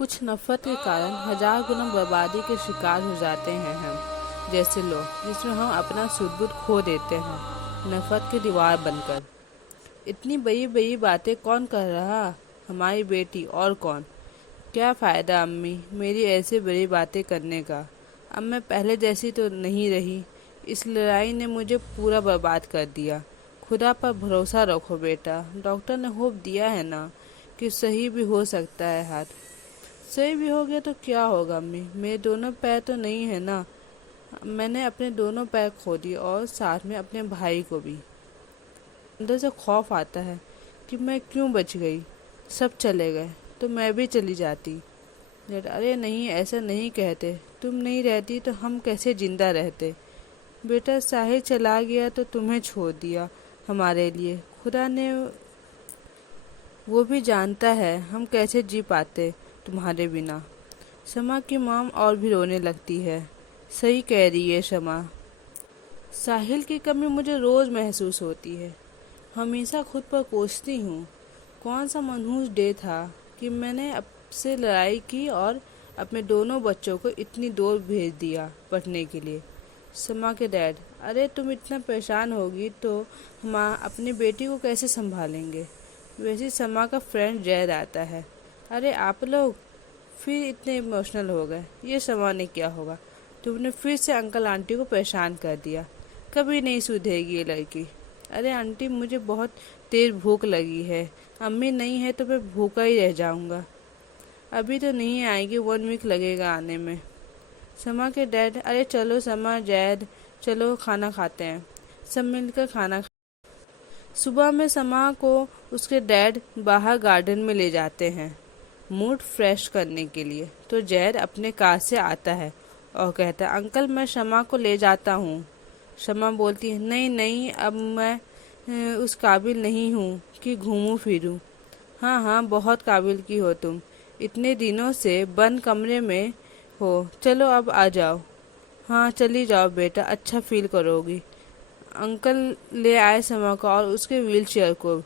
कुछ नफरत के कारण हजार गुना बर्बादी के शिकार हो जाते हैं हम जैसे लोग, जिसमें हम अपना सुध-बुध खो देते हैं नफरत की दीवार बनकर। इतनी बड़ी बड़ी बातें कौन कर रहा? हमारी बेटी, और कौन। क्या फ़ायदा अम्मी मेरी ऐसे बड़ी बातें करने का। अब मैं पहले जैसी तो नहीं रही। इस लड़ाई ने मुझे पूरा बर्बाद कर दिया। खुदा पर भरोसा रखो बेटा, डॉक्टर ने होप दिया है ना कि सही भी हो सकता है हाथ। सही भी हो गया तो क्या होगा अम्मी, मेरे दोनों पैर तो नहीं है ना। मैंने अपने दोनों पैर खो दिए और साथ में अपने भाई को भी। अंदर से खौफ आता है कि मैं क्यों बच गई। सब चले गए तो मैं भी चली जाती। अरे नहीं, ऐसा नहीं कहते। तुम नहीं रहती तो हम कैसे जिंदा रहते। बेटा, साहिल चला गया तो तुम्हें छोड़ दिया हमारे लिए। खुदा ने, वो भी जानता है हम कैसे जी पाते तुम्हारे बिना। शमा की मॉम और भी रोने लगती है। सही कह रही है शमा। साहिल की कमी मुझे रोज महसूस होती है। हमेशा खुद पर कोसती हूँ। कौन सा मनहूस डे था कि मैंने आपसे लड़ाई की और अपने दोनों बच्चों को इतनी दूर भेज दिया पढ़ने के लिए। शमा के डैड, अरे तुम इतना परेशान होगी तो हम अपनी बेटी को कैसे संभालेंगे। वैसे शमा का फ्रेंड जैद आता है। अरे आप लोग फिर इतने इमोशनल हो गए। ये शमा ने क्या होगा। तुमने फिर से अंकल आंटी को परेशान कर दिया। कभी नहीं सुधरेगी ये लड़की। अरे आंटी, मुझे बहुत तेज भूख लगी है। अम्मी नहीं है तो मैं भूखा ही रह जाऊंगा। अभी तो नहीं आएगी, 1 वीक लगेगा आने में। समा के डैड, अरे चलो समा, जैद, चलो खाना खाते हैं। सब मिलकर खाना सुबह में समा को उसके डैड बाहर गार्डन में ले जाते हैं मूड फ्रेश करने के लिए। तो जैद अपने कार से आता है और कहता है, अंकल मैं शमा को ले जाता हूँ। शमा बोलती है, नहीं नहीं, अब मैं उस काबिल नहीं हूँ कि घूमूं फिरूं। हाँ हाँ, बहुत काबिल की हो तुम। इतने दिनों से बंद कमरे में हो, चलो अब आ जाओ। हाँ चली जाओ बेटा, अच्छा फील करोगी। अंकल ले आए शमा को और उसके व्हील चेयर को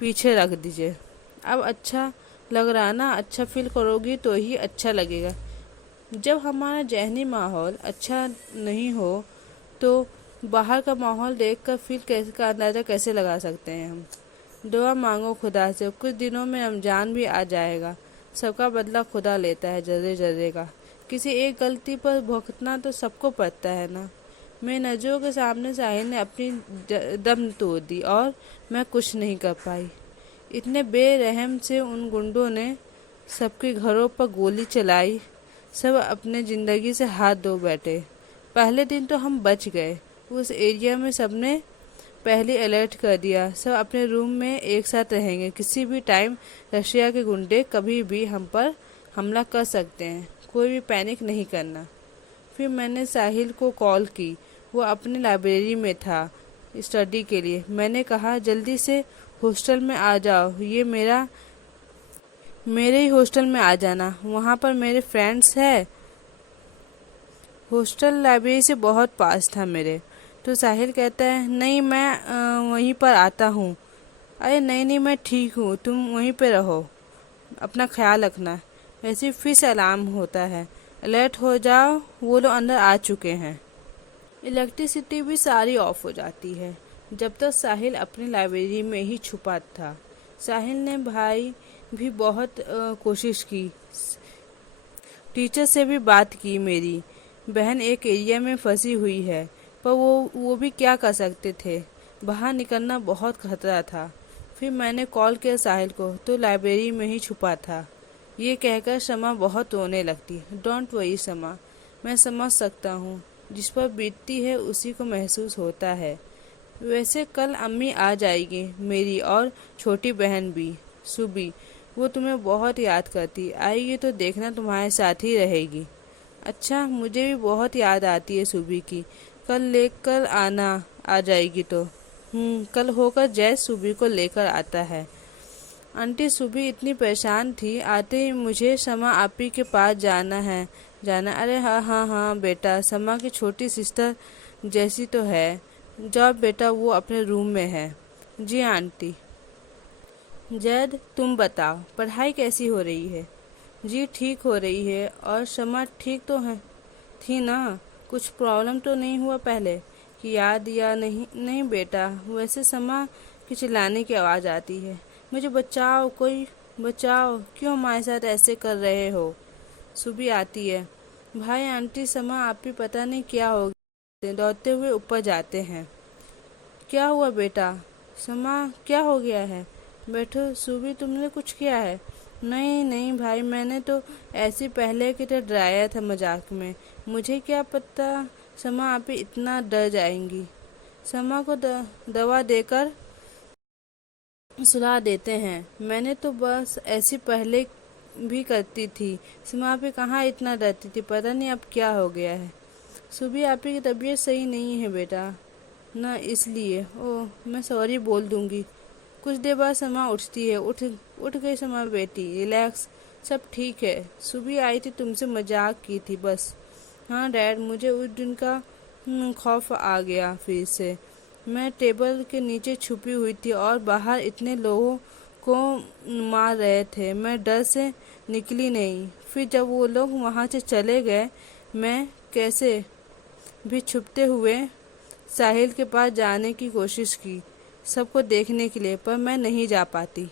पीछे रख दीजिए। अब अच्छा लग रहा ना, अच्छा फील करोगी तो ही अच्छा लगेगा। जब हमारा जहनी माहौल अच्छा नहीं हो तो बाहर का माहौल देखकर फील कैसे का अंदाज़ा कैसे लगा सकते हैं हम। दुआ मांगो खुदा से, कुछ दिनों में रमजान भी आ जाएगा। सबका बदला खुदा लेता है जर्रे जर्रे का। किसी एक गलती पर भुगतना तो सबको पड़ता है ना। मेरी नज़रों के सामने साहिल ने अपनी दम तोड़ दी और मैं कुछ नहीं कर पाई। इतने बेरहम से उन गुंडों ने सबके घरों पर गोली चलाई। सब अपने ज़िंदगी से हाथ धो बैठे। पहले दिन तो हम बच गए। उस एरिया में सबने पहले अलर्ट कर दिया, सब अपने रूम में एक साथ रहेंगे। किसी भी टाइम रशिया के गुंडे कभी भी हम पर हमला कर सकते हैं, कोई भी पैनिक नहीं करना। फिर मैंने साहिल को कॉल की। वो अपने लाइब्रेरी में था स्टडी के लिए। मैंने कहा, जल्दी से हॉस्टल में आ जाओ। ये मेरे ही हॉस्टल में आ जाना, वहाँ पर मेरे फ्रेंड्स हैं। हॉस्टल लाइब्रेरी से बहुत पास था मेरे। तो साहिल कहता है, नहीं मैं वहीं पर आता हूँ। अरे नहीं नहीं, मैं ठीक हूँ, तुम वहीं पे रहो, अपना ख्याल रखना। वैसे फिर से अलार्म होता है, अलर्ट हो जाओ, वो लोग अंदर आ चुके हैं। इलेक्ट्रिसिटी भी सारी ऑफ हो जाती है। जब तक साहिल अपनी लाइब्रेरी में ही छुपा था। साहिल ने भाई भी बहुत कोशिश की। टीचर से भी बात की। मेरी बहन एक एरिया में फंसी हुई है, पर वो भी क्या कर सकते थे। बाहर निकलना बहुत खतरा था। फिर मैंने कॉल किया साहिल को, तो लाइब्रेरी में ही छुपा था। ये कहकर शमा बहुत रोने लगती। डोंट वरी शमा, मैं समझ सकता हूँ, जिस पर बीतती है उसी को महसूस होता है। वैसे कल अम्मी आ जाएगी, मेरी और छोटी बहन भी, सुबी। वो तुम्हें बहुत याद करती। आएगी तो देखना तुम्हारे साथ ही रहेगी। अच्छा, मुझे भी बहुत याद आती है सुबी की। कल लेकर आना, आ जाएगी तो। कल होकर जय सुबी को लेकर आता है। आंटी, सुबी इतनी परेशान थी, आते ही मुझे शमा आपी के पास जाना है जाना। अरे हाँ हाँ हाँ बेटा, शमा की छोटी सिस्टर जैसी तो है। जाओ बेटा, वो अपने रूम में है। जी आंटी। जैद, तुम बताओ, पढ़ाई कैसी हो रही है। जी ठीक हो रही है। और शमा ठीक तो है थी ना? कुछ प्रॉब्लम तो नहीं हुआ पहले कि याद या नहीं? नहीं बेटा, वैसे शमा की चिल्लाने की आवाज़ आती है। मुझे बचाओ, कोई बचाओ, क्यों हमारे साथ ऐसे कर रहे हो? सुबह आती है। भाई आंटी शमा आप भी पता नहीं क्या हो गया, दौड़ते हुए ऊपर जाते हैं। क्या हुआ बेटा? शमा क्या हो गया है? बैठो। सुबह तुमने कुछ किया है? नहीं नहीं भाई, मैंने तो ऐसे पहले की तरह डराया था मजाक में। मुझे क्या पता शमा आप ही इतना डर जाएंगी। शमा को दवा देकर सुला देते हैं। मैंने तो बस ऐसी पहले भी करती थी। शमा पे कहाँ इतना डरती थी, पता नहीं अब क्या हो गया है। सुबह आपी की तबीयत सही नहीं है बेटा ना, इसलिए। ओह, मैं सॉरी बोल दूंगी। कुछ देर बाद शमा उठती है। उठ गई शमा बेटी, रिलैक्स, सब ठीक है। सुबह आई थी, तुमसे मजाक की थी बस। हाँ डैड, मुझे उस दिन का खौफ आ गया फिर से। मैं टेबल के नीचे छुपी हुई थी और बाहर इतने लोगों को मार रहे थे। मैं डर से निकली नहीं। फिर जब वो लोग वहाँ से चले गए, मैं कैसे भी छुपते हुए साहिल के पास जाने की कोशिश की, सबको देखने के लिए, पर मैं नहीं जा पाती।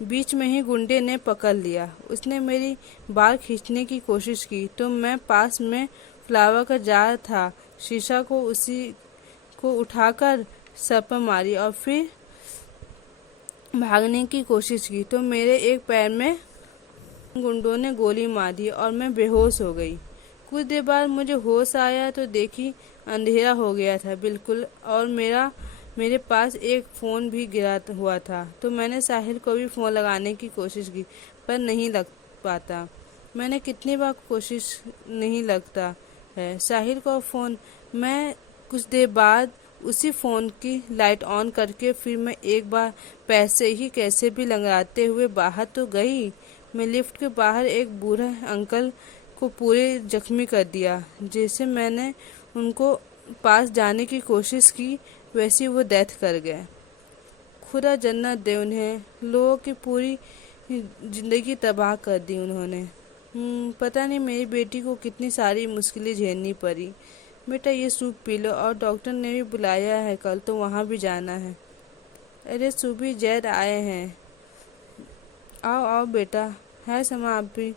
बीच में ही गुंडे ने पकड़ लिया। उसने मेरी बाल खींचने की कोशिश की तो मैं पास में फ्लावर का जार था, शीशा को उसी को उठाकर सर पर मारी और फिर भागने की कोशिश की तो मेरे एक पैर में गुंडों ने गोली मार दी और मैं बेहोश हो गई। कुछ देर बाद मुझे होश आया तो देखी अंधेरा हो गया था बिल्कुल, और मेरे पास एक फ़ोन भी गिरा हुआ था। तो मैंने साहिल को भी फ़ोन लगाने की कोशिश की, पर नहीं लग पाता। मैंने कितनी बार कोशिश, नहीं लगता है साहिल को फ़ोन। मैं कुछ देर बाद उसी फ़ोन की लाइट ऑन करके फिर मैं एक बार पैसे ही कैसे भी लंगाते हुए बाहर तो गई। मैं लिफ्ट के बाहर एक बूढ़ा अंकल को पूरे जख्मी कर दिया। जैसे मैंने उनको पास जाने की कोशिश की वैसे वो डेथ कर गए। खुदा जन्नत दे उन्हें, लोगों की पूरी जिंदगी तबाह कर दी उन्होंने। पता नहीं मेरी बेटी को कितनी सारी मुश्किलें झेलनी पड़ी। बेटा ये सूप पी लो, और डॉक्टर ने भी बुलाया है कल, तो वहाँ भी जाना है। अरे सुबह जैद आए हैं। आओ आओ बेटा। है समा आप भी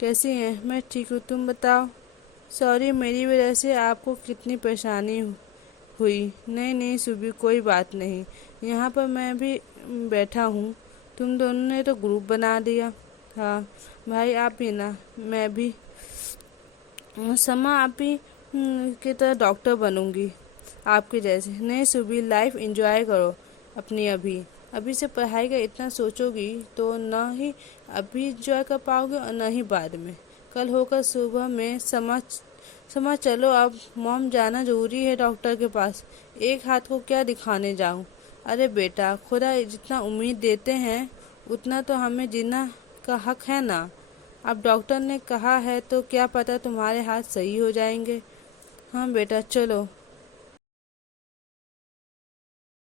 कैसी हैं? मैं ठीक हूँ, तुम बताओ। सॉरी, मेरी वजह से आपको कितनी परेशानी हुई। नहीं नहीं सुबह, कोई बात नहीं। यहाँ पर मैं भी बैठा हूँ। तुम दोनों ने तो ग्रुप बना दिया। हाँ भाई, आप भी ना, मैं भी। समा आप भी की तरह डॉक्टर बनूंगी आपके जैसे। नहीं सुबह, लाइफ एंजॉय करो अपनी। अभी अभी से पढ़ाई का इतना सोचोगी तो न ही अभी एंजॉय कर पाओगे और न ही बाद में। कल होकर सुबह में समा चलो, अब मॉम जाना जरूरी है डॉक्टर के पास। एक हाथ को क्या दिखाने जाऊं? अरे बेटा, खुदा जितना उम्मीद देते हैं उतना तो हमें जीना का हक है ना। अब डॉक्टर ने कहा है तो क्या पता तुम्हारे हाथ सही हो जाएंगे। हाँ बेटा चलो।